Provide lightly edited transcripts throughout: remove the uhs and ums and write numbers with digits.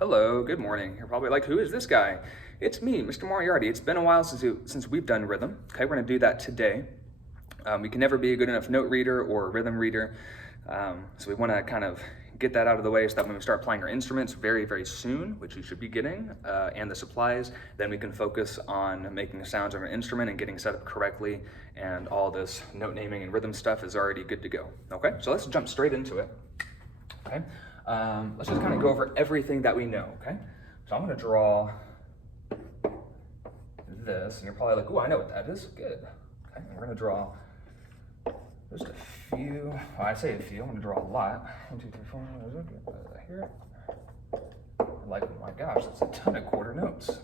Hello, good morning. You're probably like, who is this guy? It's me, Mr. Moriarty. It's been a while since we've done rhythm. Okay, we're gonna do that today. We can never be a good enough note reader or a rhythm reader. So we wanna kind of get that out of the way so that when we start playing our instruments very, very soon, which you should be getting, and the supplies, then we can focus on making sounds on our instrument and getting set up correctly, and all this note naming and rhythm stuff is already good to go. Okay, so let's jump straight into it. Okay, let's just kind of go over everything that we know, okay? So I'm gonna draw this, and you're probably like, oh, I know what that is, good. Okay, and we're gonna draw just a few, well, I say a few, I'm gonna draw a lot. 1, 2, 3, 4, here. Like, oh my gosh, that's a ton of quarter notes.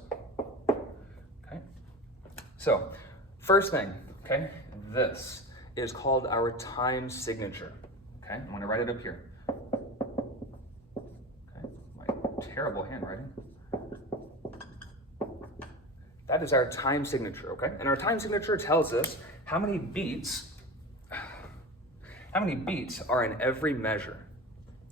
Okay, so first thing, okay, this is called our time signature. Okay, I'm gonna write it up here. Terrible handwriting. That is our time signature, okay? And our time signature tells us how many beats are in every measure,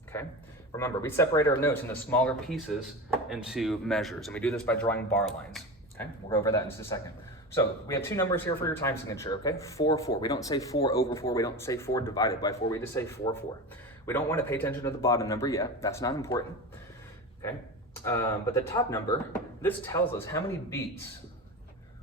okay? Remember, we separate our notes into smaller pieces into measures, and we do this by drawing bar lines, okay? We'll go over that in just a second. So we have two numbers here for your time signature, okay? 4, 4. We don't say 4 over 4. We don't say 4 divided by 4. We just say 4, 4. We don't want to pay attention to the bottom number yet. That's not important. Okay, but the top number, this tells us how many beats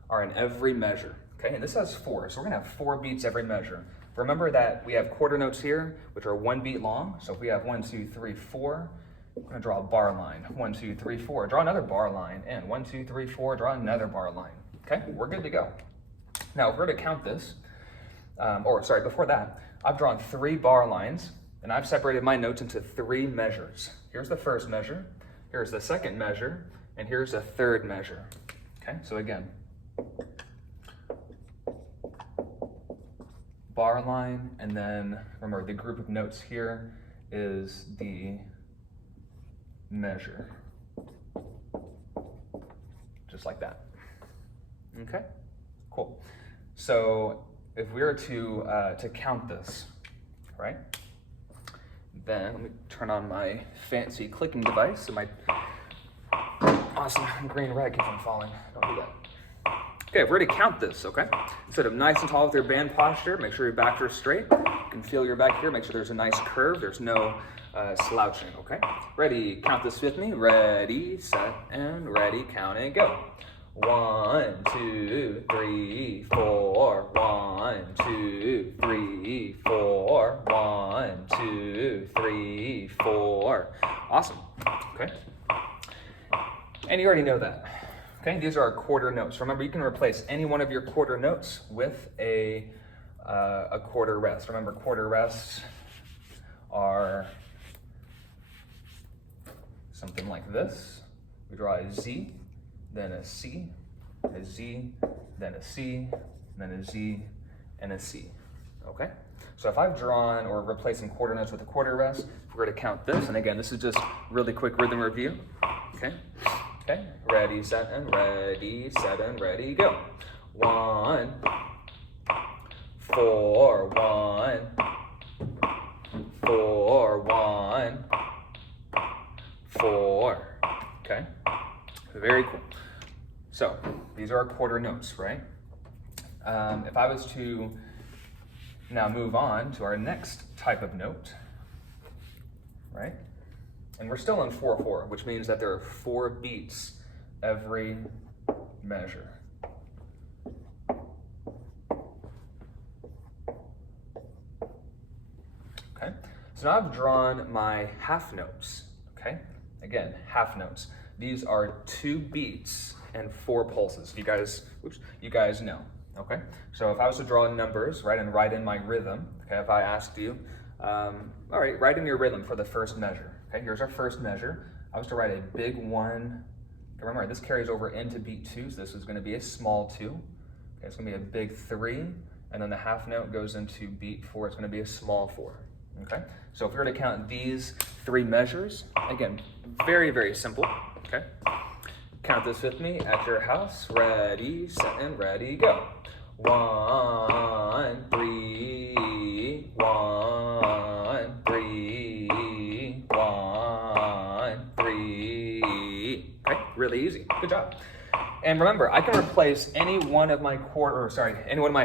are in every measure. Okay, and this has 4, so we're gonna have 4 beats every measure. Remember that we have quarter notes here, which are 1 beat long. So if we have 1, 2, 3, 4, we're gonna draw a bar line. 1, 2, 3, 4, draw another bar line, and 1, 2, 3, 4, draw another bar line. Okay, we're good to go. Now, if we're to count this, before that, I've drawn 3 bar lines, and I've separated my notes into 3 measures. Here's the first measure. Here's the second measure, and here's the third measure. Okay, so again, bar line, and then remember the group of notes here is the measure. Just like that. Okay, cool. So if we were to count this, right? Then let me turn on my fancy clicking device so my awesome green rag keeps on falling. Don't do that. Okay, if we're to count this, okay? Sit up nice and tall with your band posture. Make sure your back is straight. You can feel your back here. Make sure there's a nice curve. There's no slouching, okay? Ready, count this with me. Ready, set, and ready, count and go. 1, 2, 3, 4. 1, 2, 3, 4. 1, 2, 3, 4. Awesome. Okay. And you already know that. Okay. These are our quarter notes. Remember, you can replace any one of your quarter notes with a quarter rest. Remember, quarter rests are something like this. We draw a Z, then a C, a Z, then a C, then a Z, and a C, okay? So if I've drawn or replacing quarter notes with a quarter rest, we're gonna count this, and again, this is just really quick rhythm review, okay? Okay, ready, set, and ready, go. 1, 4, 1, 4, 1, 4, okay? Very cool. So these are our quarter notes, right? If I was to now move on to our next type of note, right? And we're still in 4/4, which means that there are 4 beats every measure. Okay, so now I've drawn my half notes, okay? Again, half notes. These are 2 beats and 4 pulses. You guys know, okay? So if I was to draw numbers, right, and write in my rhythm, okay, if I asked you, all right, write in your rhythm for the first measure. Okay, here's our first measure. I was to write a big 1. Remember, this carries over into beat 2, so this is gonna be a small 2. Okay, it's gonna be a big 3, and then the half note goes into beat 4, it's gonna be a small 4. Okay, so if we were to count these 3 measures, again, very, very simple, okay? Count this with me at your house. Ready, set, and ready, go. 1, 3, 1, 3, 1, 3, D. Okay, really easy. Good job. And remember, I can replace any one of my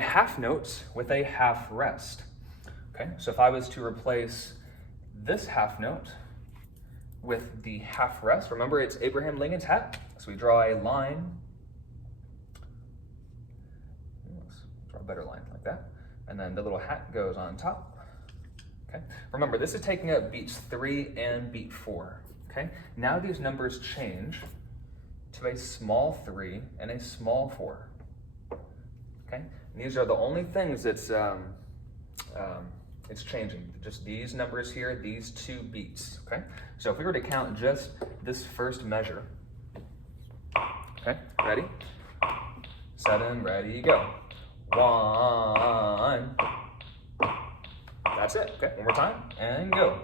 half notes with a half rest. Okay, so if I was to replace this half note with the half rest, remember it's Abraham Lincoln's hat. So we draw a line. Let's draw a better line like that. And then the little hat goes on top. Okay, remember this is taking up beats 3 and beat 4. Okay, now these numbers change to a small 3 and a small 4. Okay, and these are the only things that's it's changing. Just these numbers here, these 2 beats. Okay, so if we were to count just this first measure, okay, ready, 7, ready, go. 1. That's it. Okay, one more time and go.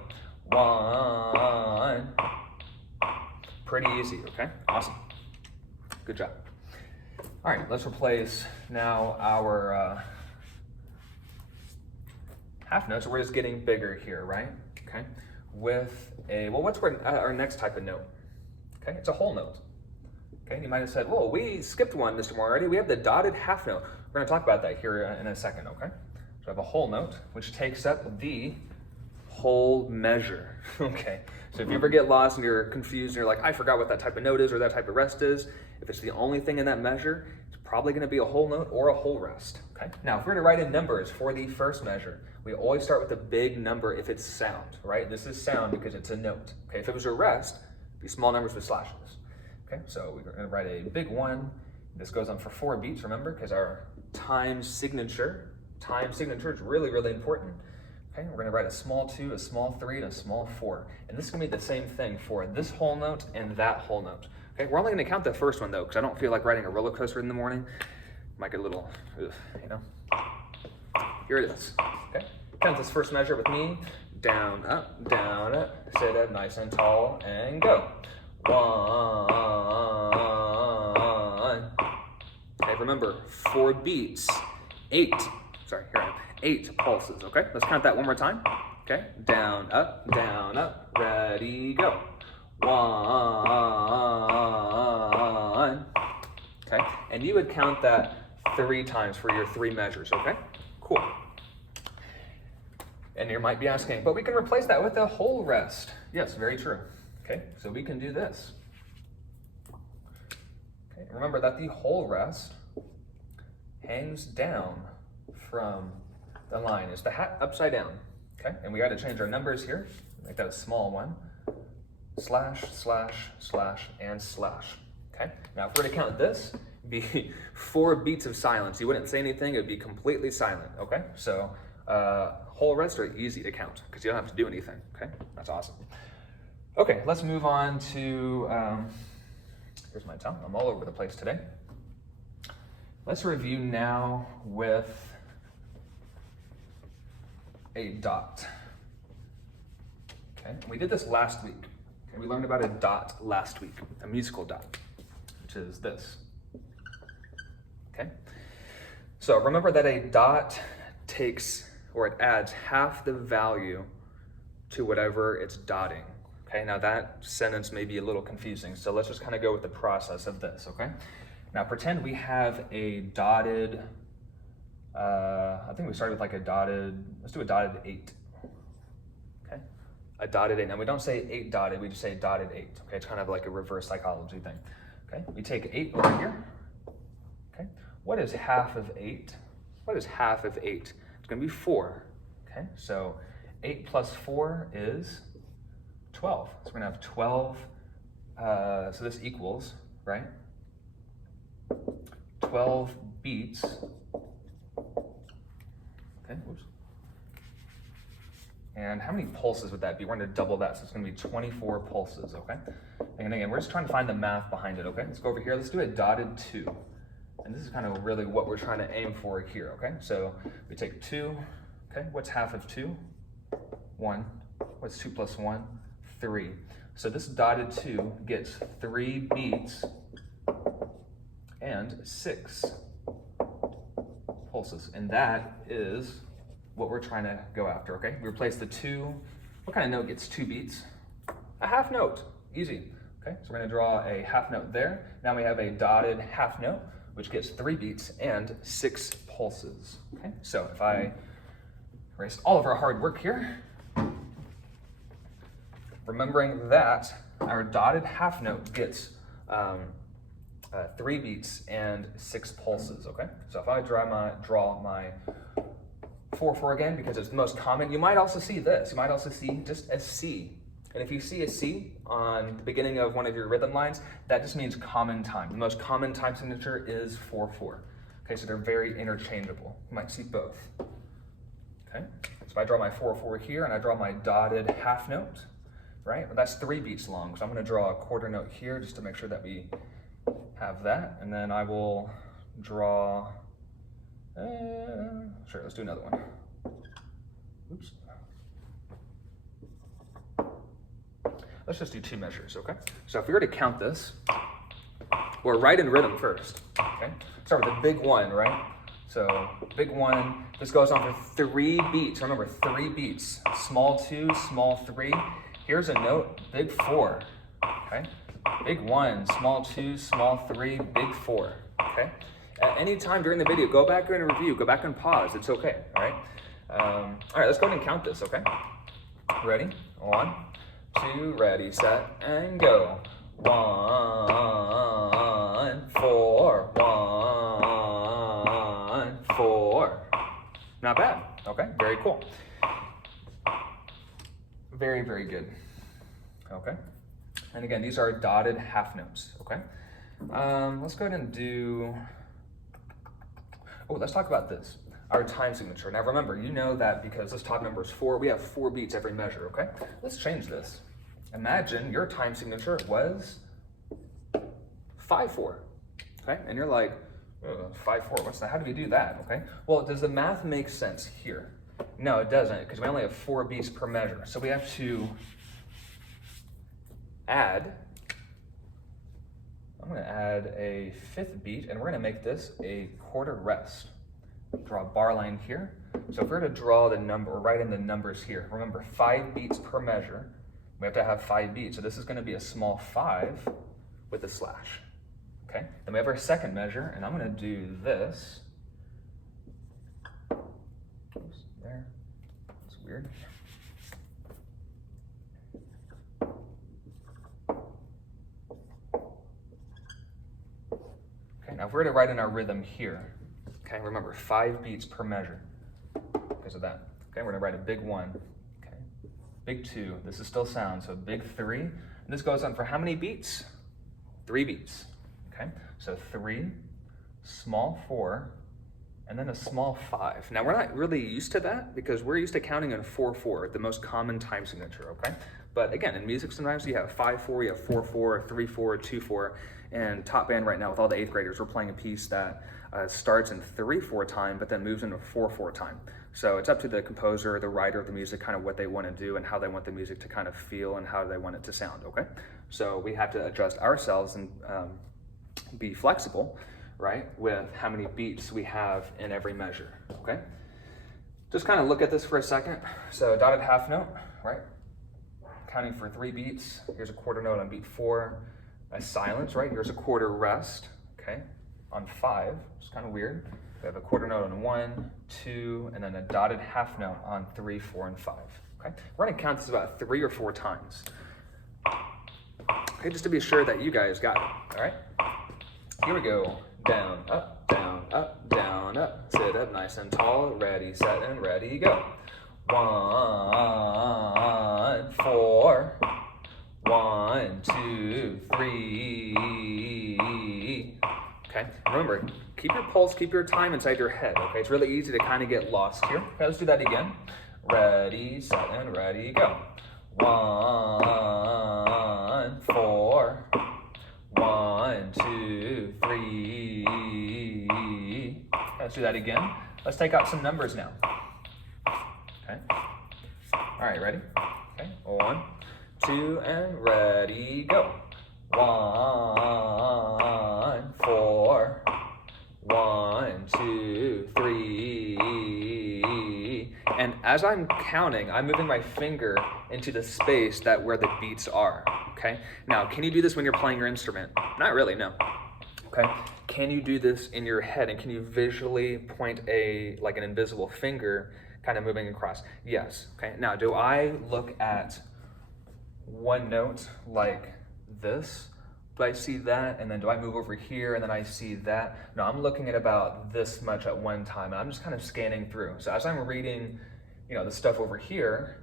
1. Pretty easy. Okay, awesome. Good job. All right, let's replace now our half notes. So we're just getting bigger here, right? Okay, with a, well, what's our next type of note? Okay, it's a whole note. Okay, you might have said, whoa, we skipped one, Mr. Moore, already. We have the dotted half note. We're going to talk about that here in a second, okay? So I have a whole note, which takes up the whole measure. Okay, so if you ever get lost and you're confused and you're like, I forgot what that type of note is or that type of rest is, if it's the only thing in that measure, it's probably going to be a whole note or a whole rest. Okay, now if we're to write in numbers for the first measure, we always start with a big number if it's sound, right? This is sound because it's a note. Okay, if it was a rest, it'd be small numbers with slashes. Okay, so we're going to write a big 1. This goes on for 4 beats, remember, because our time signature is really, really important. Okay, we're going to write a small 2, a small 3, and a small 4. And this is going to be the same thing for this whole note and that whole note. Okay, we're only going to count the first one, though, because I don't feel like riding a roller coaster in the morning. Might get a little, you know. Here it is. Okay, count this first measure with me. Down, up, sit up nice and tall, and go. 1. Okay, remember, 4 beats, 8. Sorry, here I am. 8 pulses, okay? Let's count that one more time. Okay, down, up, ready, go. 1. Okay, and you would count that 3 times for your 3 measures, okay? Cool. And you might be asking, but we can replace that with a whole rest. Yes, very true. Okay, so we can do this. Okay, remember that the whole rest hangs down from the line. It's the hat upside down. Okay, and we got to change our numbers here. Make that a small 1. Slash, slash, slash, and slash. Okay, now if we're to count this, it'd be 4 beats of silence. You wouldn't say anything, it would be completely silent. Okay, so whole rest are easy to count because you don't have to do anything. Okay, that's awesome. Okay, let's move on to, here's my tongue, I'm all over the place today. Let's review now with a dot. Okay, we did this last week. Okay, we learned about a dot last week, a musical dot, which is this. Okay, so remember that a dot takes, or it adds half the value to whatever it's dotting. Okay, now that sentence may be a little confusing, so let's just kind of go with the process of this, okay? Now pretend we have a dotted, I think we started with like a dotted, let's do a dotted 8. Okay, a dotted 8. Now we don't say 8 dotted, we just say dotted 8. Okay, it's kind of like a reverse psychology thing. Okay, we take 8 over here. Okay, what is half of 8? What is half of 8? It's going to be 4. Okay, so 8 plus 4 is 12. So we're going to have 12, so this equals, right? 12 beats. Okay, oops. And how many pulses would that be? We're going to double that, so it's going to be 24 pulses, okay? And again, we're just trying to find the math behind it, okay? Let's go over here. Let's do a dotted 2. And this is kind of really what we're trying to aim for here, okay? So we take 2, okay? What's half of 2? 1. What's 2 plus 1? 3. So this dotted 2 gets 3 beats and 6 pulses. And that is what we're trying to go after, okay? We replace the 2. What kind of note gets 2 beats? A half note. Easy. Okay, so we're going to draw a half note there. Now we have a dotted half note, which gets 3 beats and 6 pulses. Okay, so if I erase all of our hard work here, remembering that our dotted half note gets 3 beats and 6 pulses. Okay, so if I draw my 4/4 again, because it's the most common, you might also see this. You might also see just a C. And if you see a C on the beginning of one of your rhythm lines, that just means common time. The most common time signature is 4/4. Okay, so they're very interchangeable. You might see both. Okay, so if I draw my 4/4 here and I draw my dotted half note, right? Well, that's 3 beats long. So I'm going to draw a quarter note here just to make sure that we have that. And then I will draw, sure, let's do another one. Oops. Let's just do 2 measures, okay? So if we were to count this, we're right in rhythm first, okay? Start with the big 1, right? So big 1, this goes on for 3 beats. Remember, 3 beats. Small 2, small 3. Here's a note, big 4, okay? Big 1, small 2, small 3, big 4, okay? At any time during the video, go back and review, go back and pause, it's okay, all right? All right, let's go ahead and count this, okay? Ready? 1, 2, ready, set, and go. 1, 4, 1, 4. Not bad, okay, very cool. Very, very good, okay? And again, these are dotted half notes, okay? Let's go ahead and do, let's talk about this, our time signature. Now remember, you know that because this top number is 4, we have 4 beats every measure, okay? Let's change this. Imagine your time signature was 5/4, okay? And you're like, 5/4, what's that? How do we do that, okay? Well, does the math make sense here? No, it doesn't, because we only have 4 beats per measure. So we have to add, I'm going to add a 5th beat, and we're going to make this a quarter rest. Draw a bar line here. So if we're to draw the number, or write in the numbers here, remember 5 beats per measure, we have to have 5 beats. So this is going to be a small 5 with a slash. Okay, then we have our second measure, and I'm going to do this. Oops, there, that's weird. Okay, now if we're to write in our rhythm here, okay, remember 5 beats per measure because of that. Okay, we're gonna write a big 1, okay, big 2, this is still sound, so big 3, and this goes on for how many beats? 3 beats, okay? So 3, small 4, and then a small 5. Now we're not really used to that because we're used to counting in 4/4, the most common time signature, okay? But again, in music sometimes you have 5/4, you have 4/4, 3/4, 2/4, and Top Band right now with all the 8th graders, we're playing a piece that starts in 3/4 time, but then moves into 4/4 time. So it's up to the composer, the writer of the music, kind of what they want to do and how they want the music to kind of feel and how they want it to sound, okay? So we have to adjust ourselves and be flexible, right, with how many beats we have in every measure, okay? Just kind of look at this for a second. So dotted half note, right? Counting for 3 beats. Here's a quarter note on beat 4. A silence, right? Here's a quarter rest, okay? On 5, it's kind of weird. We have a quarter note on 1, 2, and then a dotted half note on 3, 4, and 5, okay? We're gonna count this about 3 or 4 times. Okay, just to be sure that you guys got it, all right? Here we go. Down, up, down, up, down, up. Sit up nice and tall, ready, set, and ready, go. 1, 4, 1, 2, 3. Okay, remember, keep your pulse, keep your time inside your head, okay? It's really easy to kind of get lost here. Okay, let's do that again. Ready, set, and ready, go. 1, 4, 1, 2, 3. Okay, let's do that again. Let's take out some numbers now. Okay. All right, ready? Okay, 1, 2, and ready, go. 1, 4, 1, 2, 3. And as I'm counting, I'm moving my finger into the space where the beats are, okay? Now, can you do this when you're playing your instrument? Not really, no. Okay, can you do this in your head, and can you visually point like an invisible finger kind of moving across? Yes, okay. Now, do I look at one note like this? Do I see that, and then do I move over here, and then I see that? No, I'm looking at about this much at one time, and I'm just kind of scanning through. So as I'm reading, the stuff over here,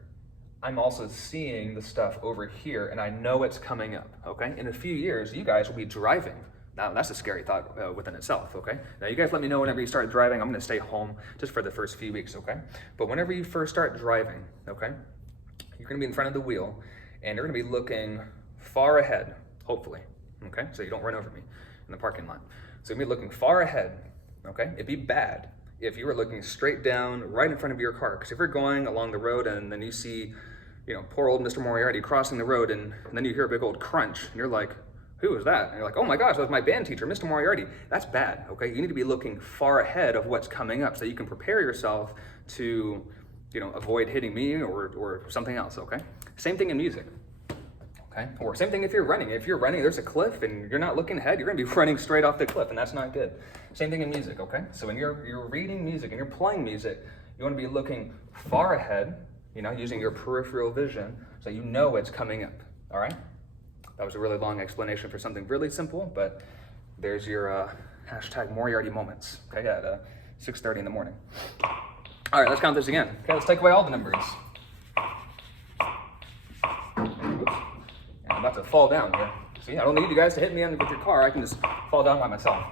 I'm also seeing the stuff over here, and I know it's coming up, okay? In a few years, you guys will be driving. Now, that's a scary thought within itself, okay? Now, you guys let me know whenever you start driving. I'm gonna stay home just for the first few weeks, okay? But whenever you first start driving, okay, you're gonna be in front of the wheel, and you're gonna be looking far ahead, hopefully, okay? So you don't run over me in the parking lot. So you're gonna be looking far ahead, okay? It'd be bad if you were looking straight down right in front of your car, because if you're going along the road and then you see, poor old Mr. Moriarty crossing the road, and then you hear a big old crunch, and you're like, who is that? And you're like, oh my gosh, that was my band teacher, Mr. Moriarty. That's bad, okay? You need to be looking far ahead of what's coming up so you can prepare yourself to, avoid hitting me or something else, okay? Same thing in music, okay? Or same thing if you're running. If you're running, there's a cliff and you're not looking ahead, you're gonna be running straight off the cliff, and that's not good. Same thing in music, okay? So when you're reading music and you're playing music, you wanna be looking far ahead, using your peripheral vision so you know what's coming up, all right? That was a really long explanation for something really simple, but there's your hashtag Moriarty moments, okay, at 6:30 in the morning. All right, let's count this again. Okay, let's take away all the numbers. Oops. And I'm about to fall down here. See, I don't need you guys to hit me with your car. I can just fall down by myself.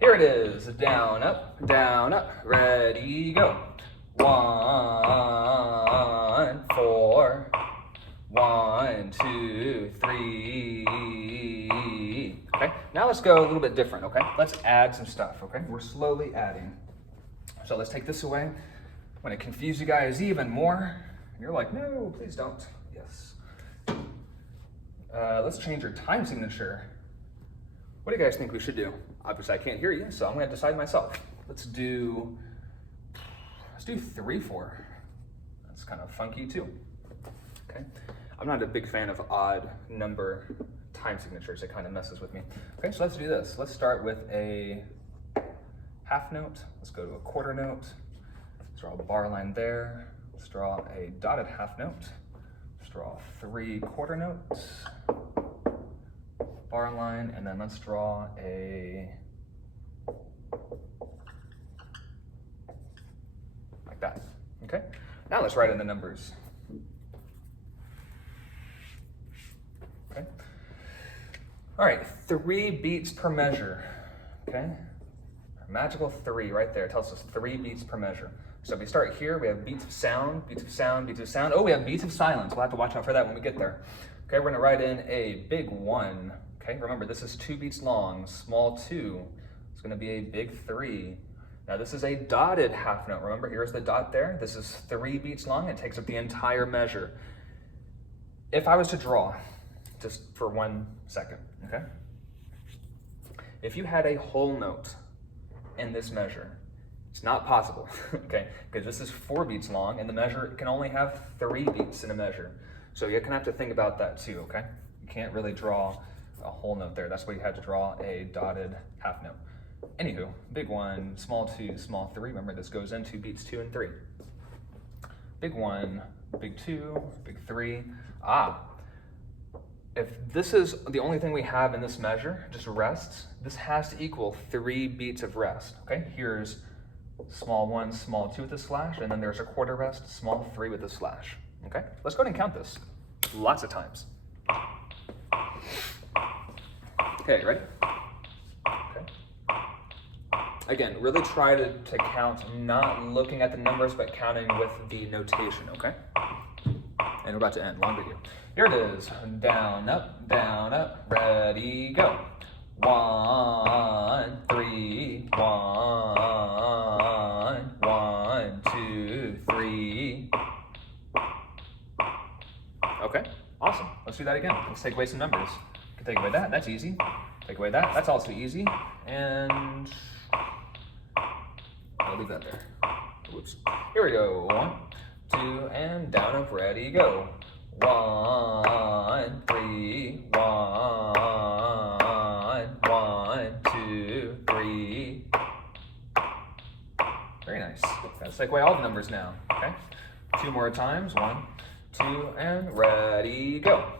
Here it is. Down, up, ready, go. 1, 4. 1, 2, 3. Okay, now let's go a little bit different, okay? Let's add some stuff, okay? We're slowly adding. So let's take this away. When it confuses you guys even more, and you're like, no, please don't. Yes. Let's change your time signature. What do you guys think we should do? Obviously, I can't hear you, so I'm gonna decide myself. Let's do 3/4. That's kind of funky too, okay? I'm not a big fan of odd number time signatures. It kind of messes with me. Okay, so let's do this. Let's start with a half note. Let's go to a quarter note. Let's draw a bar line there. Let's draw a dotted half note. Let's draw 3 quarter notes, bar line, and then let's draw like that. Okay, now let's write in the numbers. Okay. All right, 3 beats per measure, okay? Magical 3 right there tells us 3 beats per measure. So if we start here, we have beats of sound, beats of sound, beats of sound. Oh, we have beats of silence. We'll have to watch out for that when we get there. Okay, we're gonna write in a big 1. Okay, remember this is 2 beats long, small 2. It's gonna be a big 3. Now this is a dotted half note. Remember, here's the dot there. This is 3 beats long. It takes up the entire measure. If I was to draw, just for 1 second, okay? If you had a whole note in this measure, it's not possible, okay? Because this is 4 beats long, and the measure can only have 3 beats in a measure. So you're gonna have to think about that too, okay? You can't really draw a whole note there. That's why you had to draw a dotted half note. Anywho, big 1, small 2, small 3. Remember, this goes into beats 2 and 3. Big 1, big 2, big 3. If this is the only thing we have in this measure, just rests, this has to equal 3 beats of rest, okay? Here's small 1, small 2 with a slash, and then there's a quarter rest, small 3 with a slash, okay? Let's go ahead and count this lots of times. Okay, ready? Okay. Again, really try to count, not looking at the numbers, but counting with the notation, okay? And we're about to end, long video. Here it is, down, up, ready, go. 1, 3, 1, 1, 2, 3. Okay, awesome. Let's do that again. Let's take away some numbers. We can take away that, that's easy. Take away that, that's also easy. And I'll leave that there. Whoops. Here we go. 1, 2, and down up, ready, go. 1, 3, 1, 1, 2, 3. Very nice. Gotta take away all the numbers now, okay? 2 more times, 1, 2, and ready, go.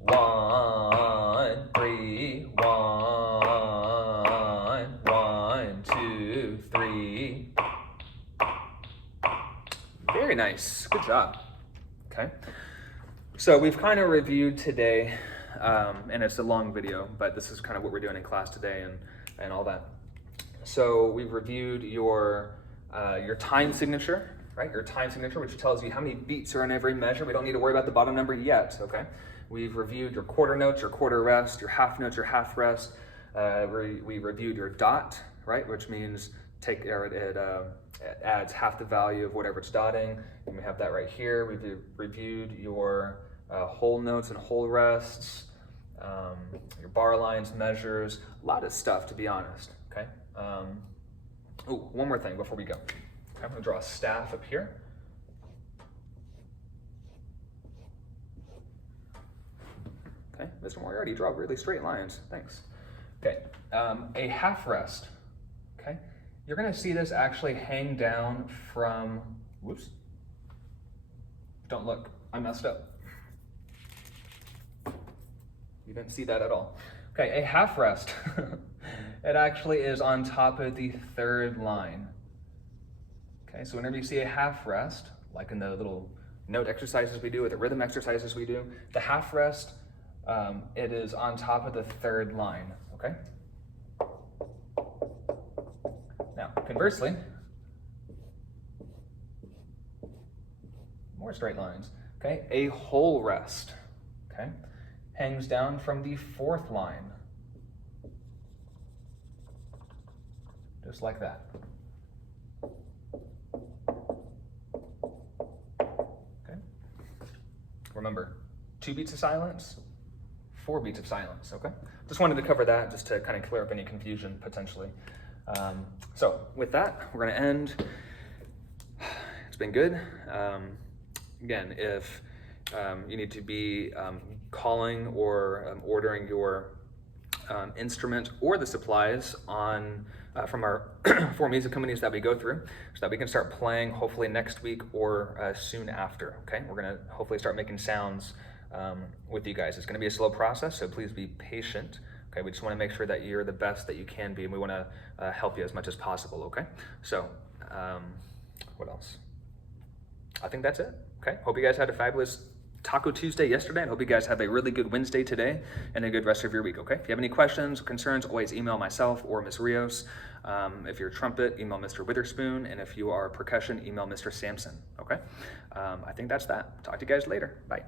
1, 3, 1, 1, 2, 3. Very nice, good job, okay? So we've kind of reviewed today, and it's a long video, but this is kind of what we're doing in class today and all that. So we've reviewed your time signature, right? Your time signature, which tells you how many beats are in every measure. We don't need to worry about the bottom number yet, okay? We've reviewed your quarter notes, your quarter rest, your half notes, your half rest. We reviewed your dot, right? Which means it adds half the value of whatever it's dotting. And we have that right here. We've reviewed your whole notes and whole rests, your bar lines, measures, a lot of stuff, to be honest, okay? One more thing before we go. I'm gonna draw a staff up here. Okay, Mr. Moriarty, draw really straight lines, thanks. Okay, a half rest, okay? You're gonna see this actually hang down from, whoops. Don't look, I messed up. You didn't see that at all. Okay, a half rest. It actually is on top of the third line. Okay, so whenever you see a half rest, like in the little note exercises we do, or the rhythm exercises we do, the half rest, it is on top of the third line, okay? Now, conversely, more straight lines, okay? A whole rest, okay? Hangs down from the fourth line. Just like that. Okay. Remember, 2 beats of silence, 4 beats of silence, okay? Just wanted to cover that just to kind of clear up any confusion potentially. So with that, we're gonna end. It's been good. Again, if you need to be calling or ordering your instrument or the supplies on from our 4 music companies that we go through, so that we can start playing hopefully next week or soon after, okay? We're gonna hopefully start making sounds with you guys. It's gonna be a slow process, so please be patient, okay? We just wanna make sure that you're the best that you can be, and we wanna help you as much as possible, okay? So, what else? I think that's it, okay? Hope you guys had a fabulous Taco Tuesday yesterday, and hope you guys have a really good Wednesday today and a good rest of your week, okay? If you have any questions or concerns, always email myself or Ms. Rios. If you're a trumpet, email Mr. Witherspoon, and if you are percussion, email Mr. Sampson, okay? I think that's that. Talk to you guys later. Bye.